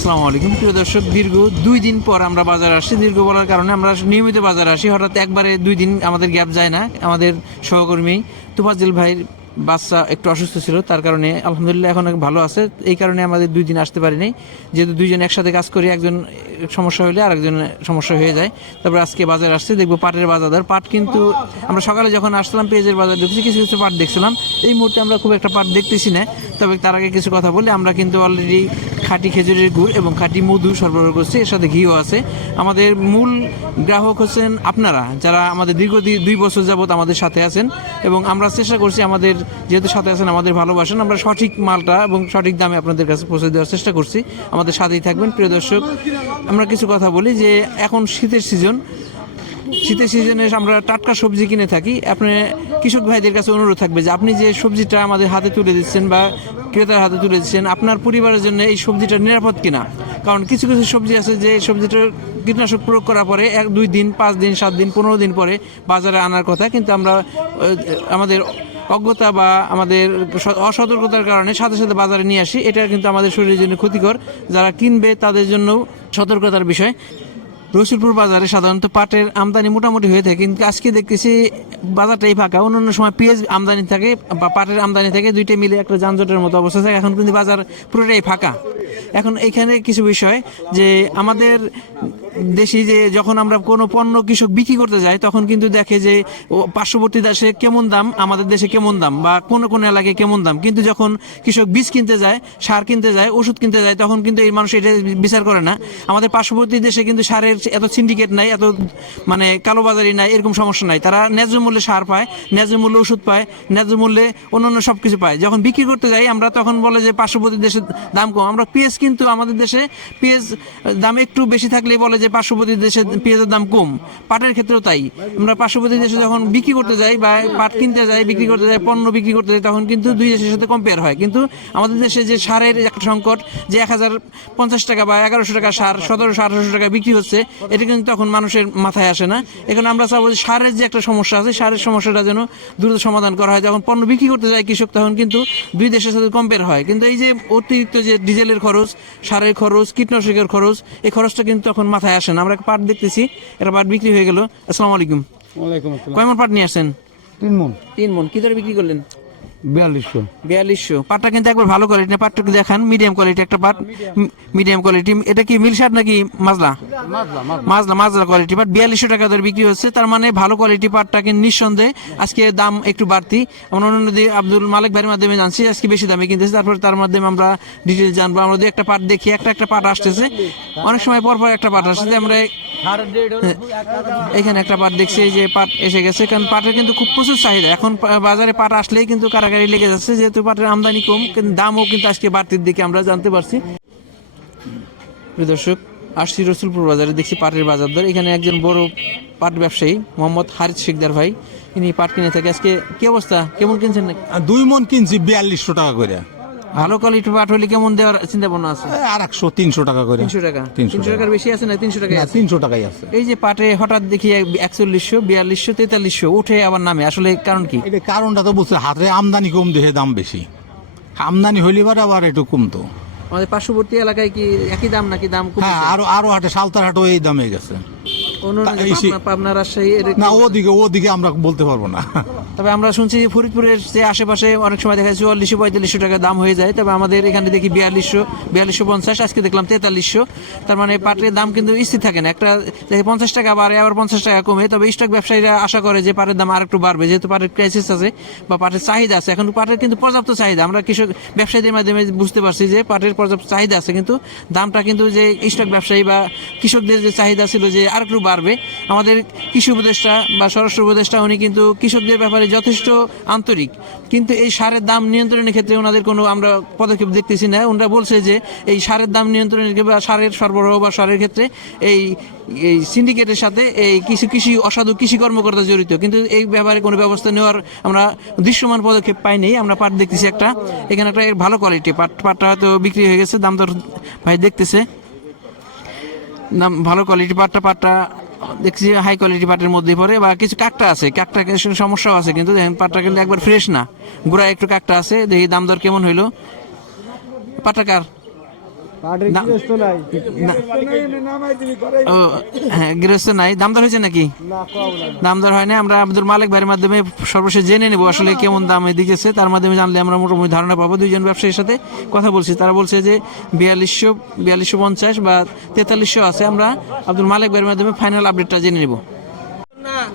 আসসালামু আলাইকুম প্রিয় দর্শক, দীর্ঘ 2 দিন পর আমরা বাজারে আসছি। দীর্ঘ বলার কারণে আমরা নিয়মিত বাজারে আসি, হঠাৎ একবারে 2 দিন আমাদের গ্যাপ যায় না। আমাদের সহকর্মী তুফাজ্জল ভাইয়ের বাচ্চা একটু অসুস্থ ছিল, তার কারণে আলহামদুলিল্লাহ এখন ভালো আছে। এই কারণে আমাদের 2 দিন আসতে পারিনি, যেহেতু দুইজন একসাথে কাজ করি, একজন সমস্যা হলে আরেকজন সমস্যা হয়ে যায়। তারপর আজকে বাজারে আসছে, দেখবো পাটের বাজার। পাট কিন্তু আমরা সকালে যখন আসলাম পেঁয়াজের বাজার ঢুকছি, কিছু কিছু পাট দেখছিলাম। এই মুহূর্তে আমরা খুব একটা পাট দেখতেছি না, তবে তার আগে কিছু কথা বলি। আমরা কিন্তু অলরেডি খাঁটি খেজুরের গুড় এবং খাঁটি মধু সরবরাহ করছি, এর সাথে ঘিও আছে। আমাদের মূল গ্রাহক হচ্ছেন আপনারা, যারা আমাদের দীর্ঘ 2 বছর যাবত আমাদের সাথে আছেন, এবং আমরা চেষ্টা করছি আমাদের যেহেতু সাথে আছেন, আমাদের ভালোবাসেন, আমরা সঠিক মালটা এবং সঠিক দামে আপনাদের কাছে পৌঁছে দেওয়ার চেষ্টা করছি। আমাদের সাথেই থাকবেন প্রিয় দর্শক। আমরা কিছু কথা বলি যে এখন শীতের সিজনে আমরা টাটকা সবজি কিনে থাকি। আপনি কৃষক ভাইদের কাছে অনুরোধ থাকবে যে আপনি যে সবজিটা আমাদের হাতে তুলে দিচ্ছেন বা ক্রেতার হাতে তুলে দিচ্ছেন, আপনার পরিবারের জন্য এই সবজিটা নিরাপদ কিনা। কারণ কিছু কিছু সবজি আছে যে সবজিটার কীটনাশক প্রয়োগ করার পরে 1-2 দিন, 5 দিন, 7 দিন, 15 দিন পরে বাজারে আনার কথা, কিন্তু আমরা আমাদের অজ্ঞতা বা আমাদের অসতর্কতার কারণে সাথে সাথে বাজারে নিয়ে আসি। এটা কিন্তু আমাদের শরীরের জন্য ক্ষতিকর। যারা কিনবে তাদের জন্য সতর্কতার বিষয়। রসুলপুর বাজারে সাধারণত পাটের আমদানি মোটামুটি হয়ে থাকে, কিন্তু আজকে দেখতেছি বাজারটাই ফাঁকা। অন্যান্য সময় পেঁয়াজ আমদানি থাকে বা পাটের আমদানি থাকে, দুইটা মিলে একটা যানজটের মতো অবস্থা থাকে। এখন কিন্তু বাজার পুরোটাই ফাঁকা। এখন এইখানে কিছু বিষয় যে আমাদের দেশি যে যখন আমরা কোনো পণ্য কৃষক বিক্রি করতে যাই, তখন কিন্তু দেখে যে পার্শ্ববর্তী দেশে কেমন দাম, আমাদের দেশে কেমন দাম, বা কোন কোন এলাকায় কেমন দাম। কিন্তু যখন কৃষক বীজ কিনতে যায়, সার কিনতে যায়, ওষুধ কিনতে যায়, তখন কিন্তু এই মানুষ এটা বিচার করে না। আমাদের পার্শ্ববর্তী দেশে কিন্তু সারের এত সিন্ডিকেট নাই, এত মানে কালোবাজারি নাই, এরকম সমস্যা নাই। তারা ন্যায্য মূল্যে সার পায়, ন্যায্য মূল্যে ওষুধ পায়, ন্যায্য মূল্যে অন্যান্য সব কিছু পায়। যখন বিক্রি করতে যাই আমরা, তখন বলে যে পার্শ্ববর্তী দেশের দাম কম। আমরা পেঁয়াজ কিন্তু আমাদের দেশে পেঁয়াজ দাম একটু বেশি থাকলেই বলে যে পার্শ্ববর্তী দেশে পেঁয়াজের দাম কম। পাটের ক্ষেত্রেও তাই। আমরা পার্শ্ববর্তী দেশে যখন বিক্রি করতে যাই বা পাট কিনতে যাই, বিক্রি করতে যাই, পণ্য বিক্রি করতে যাই, তখন কিন্তু দুই দেশের সাথে কম্পেয়ার হয়। কিন্তু আমাদের দেশে যে সারের একটা সংকট, যে 1050 টাকা বা 1100 টাকা সার 1700-1800 টাকা বিক্রি হচ্ছে, এটা কিন্তু তখন মানুষের মাথায় আসে না। এখন আমরা চাবো যে সারের যে একটা সমস্যা আছে, সারের সমস্যাটা যেন দ্রুত সমাধান করা হয়। যখন পণ্য বিক্রি করতে যায় কৃষক, তখন কিন্তু দুই দেশের সাথে কম্পেয়ার হয়। কিন্তু এই যে অতিরিক্ত যে ডিজেলের খরচ, সারের খরচ, কীটনাশকের খরচ, এই খরচটা কিন্তু তখন মাথায় আসে না। আমরা পাট দেখতেছি, এটা পাট বিক্রি হয়ে গেল। আসসালামু আলাইকুম। ওয়ালাইকুম আসসালাম। কয় মন পাট নিয়ে আসছেন? 3 মণ। 3 মন। কি দরে বিক্রি করলেন? 4200। 4200। পাটটা কিন্তু একবার ভালো কোয়ালিটি না, পাটটা দেখান। মিডিয়াম কোয়ালিটি একটা পাট, মিডিয়াম কোয়ালিটি। এটা কি মিলশাট নাকি মাজলা? মাজলা কোয়ালিটি পাট 4200 টাকা দরে বিক্রি হচ্ছে। তার মানে ভালো কোয়ালিটি পাটটা কিন্তু নিঃসন্দেহে আজকে দাম একটু বাড়তি। আমরা অন্য আব্দুল মালিক ভাইয়ের মাধ্যমে জানছি আজকে বেশি দামে কিনতেছে। তারপর তার মাধ্যমে আমরা ডিটেলস জানবো। আমরা যদি একটা পাট দেখি, একটা পাট আসতেছে, অনেক সময় পর একটা পাট আসছে। আমরা এখানে একটা পাট দেখছি, এই যে পাট এসে গেছে। কারণ পাটের কিন্তু খুব প্রচুর চাহিদা। এখন বাজারে পাট আসলেই কিন্তু কারাগারি লেগে যাচ্ছে, যেহেতু পাটের আমদানি কম, কিন্তু দামও কিন্তু আজকে বাড়তির দিকে আমরা জানতে পারছি। প্রিয় দর্শক, আসছি রসুলপুর বাজারে, দেখছি পাটের বাজার দর। এখানে একজন বড় পাট ব্যবসায়ী মোহাম্মদ হারিস শিকদার ভাই, ইনি পাট কিনে থাকে। আজকে কি অবস্থা, কেমন কিনছেন? 2 মণ কিনছি 4200 টাকা করে। ভালো কোয়ালিটি পাট হলে কেমন দেওয়ার চিন্তা ভাবনা আছে? আর 100-300 টাকা করে। 300 টাকা। 300 টাকার বেশি আছে না? 300 টাকাই আছে। 300 টাকাই আছে। এই যে পাটে হঠাৎ দেখি 4100, 4200, 4300 উঠে আবার নামে, আসলে কারণ কি? এটা কারণটা তো বুঝছে, হাতে আমদানি কম দেখে দাম বেশি। আমদানি হইলে পরে আবার একটু কমতো। আমাদের পার্শ্ববর্তী এলাকায় কি একই দাম নাকি দাম কম? হ্যাঁ, আরো হাটে সালতার হাটও এই দামে গেছে। পাবনা, রাজশাহী না, ওদিকে আমরা বলতে পারবো না। তবে আমরা শুনছি ফরিদপুরের যে আশেপাশে অনেক সময় দেখা যাচ্ছে 4400-4500 টাকা দাম হয়ে যায়। তবে আমাদের এখানে দেখি 4250, আজকে দেখলাম 4300। তার মানে পাটের দাম কিন্তু স্থির থাকে না। একটা 50 টাকা বাড়ে, আবার 50 টাকা কমে। তবে স্টক ব্যবসায়ীরা আশা করে যে পাটের দাম আর একটু বাড়বে, যেহেতু পাটের ক্রাইসিস আছে বা পাটের চাহিদা আছে। এখন পাটের কিন্তু পর্যাপ্ত চাহিদা, আমরা কৃষক ব্যবসায়ীদের মাধ্যমে বুঝতে পারছি যে পাটের পর্যাপ্ত চাহিদা আছে, কিন্তু দামটা কিন্তু যে স্টক ব্যবসায়ী বা কৃষকদের যে চাহিদা ছিল যে আর একটু বাড়বে। আমাদের কৃষি উপদেষ্টা বা স্বরাষ্ট্র উপদেষ্টা, উনি কিন্তু কৃষকদের ব্যাপারে যথেষ্ট আন্তরিক, কিন্তু এই সারের দাম নিয়ন্ত্রণের ক্ষেত্রে ওনাদের কোনো আমরা পদক্ষেপ দেখতেছি না। ওনারা বলছে যে এই সারের দাম নিয়ন্ত্রণের বা সারের সরবরাহ বা সারের ক্ষেত্রে এই সিন্ডিকেটের সাথে এই অসাধু কৃষি কর্মকর্তা জড়িত, কিন্তু এই ব্যাপারে কোনো ব্যবস্থা নেওয়ার আমরা দৃশ্যমান পদক্ষেপ পাইনি। আমরা পাট দেখতেছি একটা, এখানে একটা ভালো কোয়ালিটি পাটটা হয়তো বিক্রি হয়ে গেছে, দাম তো ভাই দেখতেছে দাম ভালো কোয়ালিটি পাটটা দেখছি হাই কোয়ালিটি পাটের মধ্যে পড়ে। বা কিছু কাকটা আছে, কাকটা সমস্যাও আছে, কিন্তু দেখেন পাটটা কিন্তু একবার ফ্রেশ না, গোড়ায় একটু কাকটা আছে। দেখি দাম দর কেমন হইলো। পাটটা কার? না- ও হ্যাঁ, গৃহস্থ নাই, দাম দর হয়েছে নাকি? দাম দর হয় না। আমরা আব্দুল মালিক ভাইয়ের মাধ্যমে সর্বশেষ জেনে নেব আসলে কেমন দামে দিতেছে। তার মাধ্যমে জানলে আমরা মোটামুটি ধারণা পাবো। দুইজন ব্যবসায়ীর সাথে কথা বলছি, তারা বলছে যে 4250 বা 4300 আছে। আমরা আব্দুল মালিক ভাইয়ের মাধ্যমে ফাইনাল আপডেটটা জেনে নেব।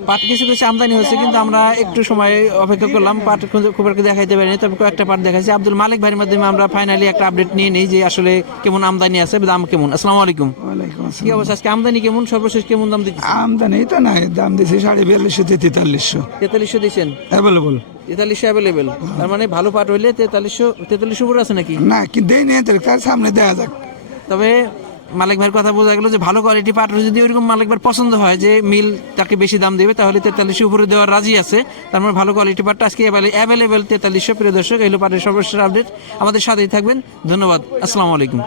পাট কিছু কিছু আমদানি হয়েছে, কিন্তু আমরা একটু সময় অপেক্ষা করলাম, পাট খুব একটা দেখাইতে পারিনি, তবে কয়েকটা পাট দেখাইছি। আব্দুল মালিক ভাইয়ের মাধ্যমে আমরা ফাইনালি একটা আপডেট নিয়ে নেই যে আসলে কেমন আমদানি আছে, দাম কেমন। আসসালামু আলাইকুম। ওয়ালাইকুম কি আসসালাম। অবস্থা, আজকে আমদানি কেমন, সর্বশেষ কেমন দাম দিচ্ছেন? আমদানি তো নাই, দাম দিয়েছি 4250 থেকে 4300 4300 দিচ্ছেন? অ্যাভেলেবল 4300 অ্যাভেলেবেল, তার মানে ভালো পাট হইলে 4300 উপরে আছে নাকি? না, কিন্তু দেই নিয়ে তার সামনে দেয়া যাক। তবে মালিক ভাইয়ের কথা বোঝা গেল যে ভালো কোয়ালিটি পাট যদি ওইরকম মালিক ভাইয়ের পছন্দ হয় যে মিল তাকে বেশি দাম দেবে, তাহলে 4300 উপরে দেওয়ার রাজি আছে। তার মানে ভালো কোয়ালিটি পাটটা আজকে অ্যাভেলেবেল 4300। প্রিয় দর্শক, এই হলো পাটের সর্বশেষ আপডেট। আমাদের সাথেই থাকবেন, ধন্যবাদ। আসসালামু আলাইকুম।